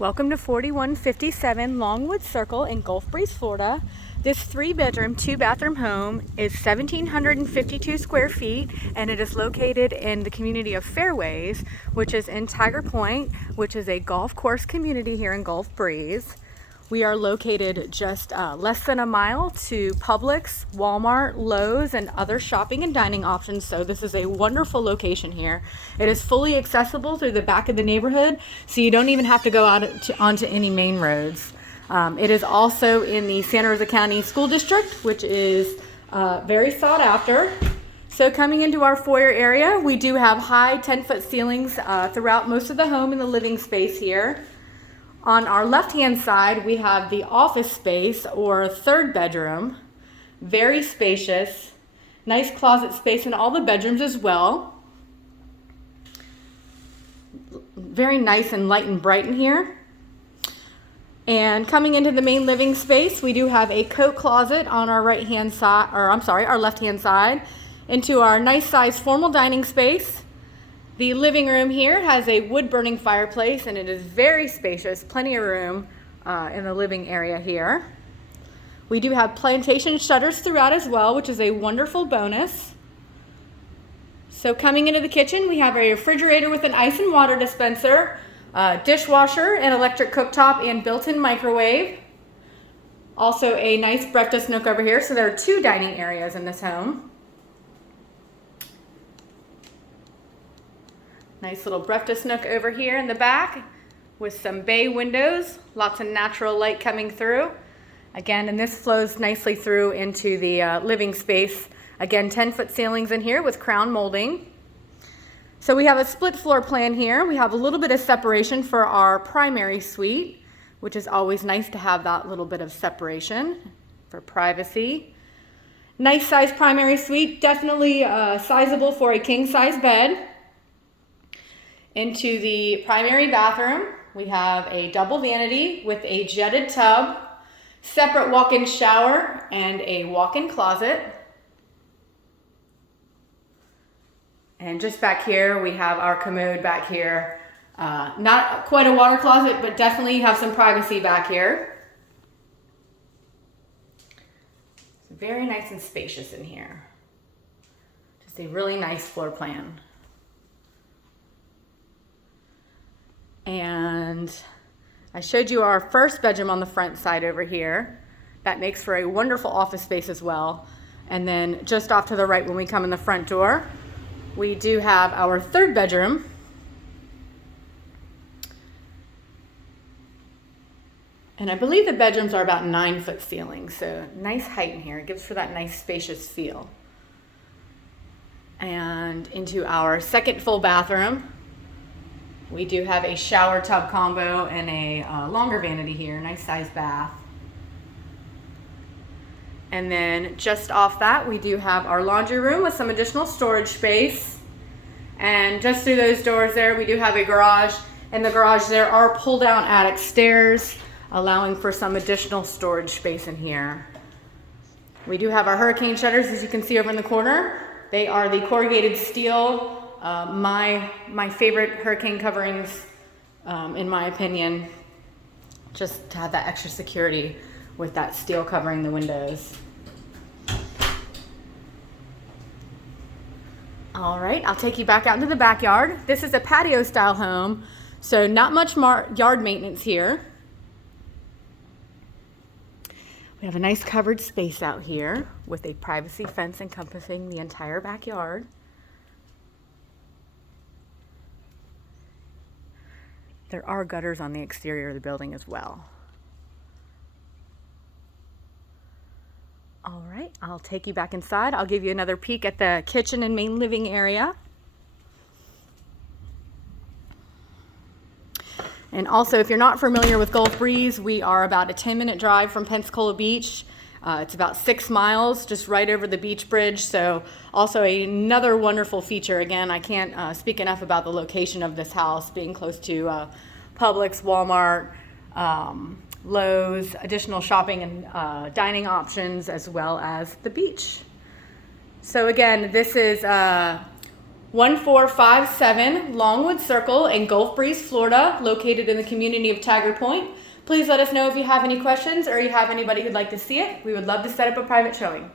Welcome to 4157 Longwood Circle in Gulf Breeze, Florida. This 3-bedroom, 2-bathroom home is 1,752 square feet, and it is located in the community of Fairways, which is in Tiger Point, which is a golf course community here in Gulf Breeze. We are located just less than a mile to Publix, Wal-Mart, Lowe's, and other shopping and dining options. So this is a wonderful location here. It is fully accessible through the back of the neighborhood, so you don't even have to go out onto any main roads. It is also in the Santa Rosa County School District, which is very sought after. So coming into our foyer area, we do have high 10-foot ceilings throughout most of the home in the living space here. On our left-hand side, we have the office space or 3rd bedroom. Very spacious. Nice closet space in all the bedrooms as well. Very nice and light and bright in here. And coming into the main living space, we do have a coat closet on our right-hand side, our left-hand side, into our nice size formal dining space. The living room here has a wood-burning fireplace, and it is very spacious, plenty of room in the living area here. We do have plantation shutters throughout as well, which is a wonderful bonus. So coming into the kitchen, we have a refrigerator with an ice and water dispenser, dishwasher, an electric cooktop, and built-in microwave. Also a nice breakfast nook over here, so there are 2 dining areas in this home. Nice little breakfast nook over here in the back with some bay windows, lots of natural light coming through. Again, and this flows nicely through into the living space. Again, 10-foot ceilings in here with crown molding. So we have a split floor plan here. We have a little bit of separation for our primary suite, which is always nice to have that little bit of separation for privacy. Nice size primary suite, definitely sizable for a king size bed. Into the primary bathroom, we have a double vanity with a jetted tub, separate walk-in shower, and a walk-in closet. And just back here, we have our commode back here. Not quite a water closet, but definitely have some privacy back here. It's very nice and spacious in here. Just a really nice floor plan. And I showed you our 1st bedroom on the front side over here. That makes for a wonderful office space as well. And then just off to the right when we come in the front door, we do have our 3rd bedroom. And I believe the bedrooms are about 9-foot ceilings, so nice height in here. It gives for that nice spacious feel. And into our 2nd full bathroom. We do have a shower tub combo and a longer vanity here, nice size bath. And then just off that, we do have our laundry room with some additional storage space. And just through those doors there, we do have a garage. In the garage there are pull-down attic stairs, allowing for some additional storage space in here. We do have our hurricane shutters, as you can see over in the corner. They are the corrugated steel. My favorite hurricane coverings, in my opinion, just to have that extra security with that steel covering the windows. All right, I'll take you back out into the backyard. This is a patio style home, so not much yard maintenance here. We have a nice covered space out here with a privacy fence encompassing the entire backyard. There are gutters on the exterior of the building as well. All right, I'll take you back inside. I'll give you another peek at the kitchen and main living area. And also, if you're not familiar with Gulf Breeze, we are about a 10-minute drive from Pensacola Beach. It's about 6 miles, just right over the beach bridge. So also another wonderful feature. Again, I can't speak enough about the location of this house, being close to Publix, Wal-Mart, Lowe's, additional shopping and dining options, as well as the beach. So again, this is 1457 Longwood Circle in Gulf Breeze, Florida, located in the community of Tiger Point. Please let us know if you have any questions or you have anybody who'd like to see it. We would love to set up a private showing.